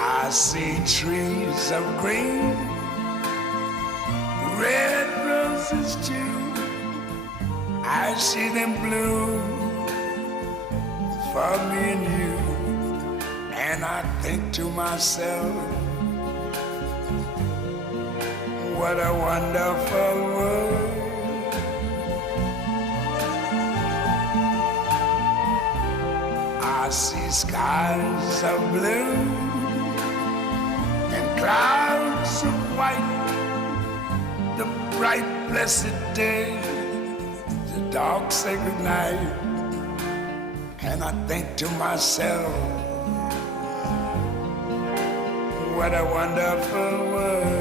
I see trees of green, red roses too. I see them bloom for me and you. And I think to myself, what a wonderful world. I see skies of blue and clouds of white, the bright blessed day, the dark sacred night. And I think to myself, what a wonderful world.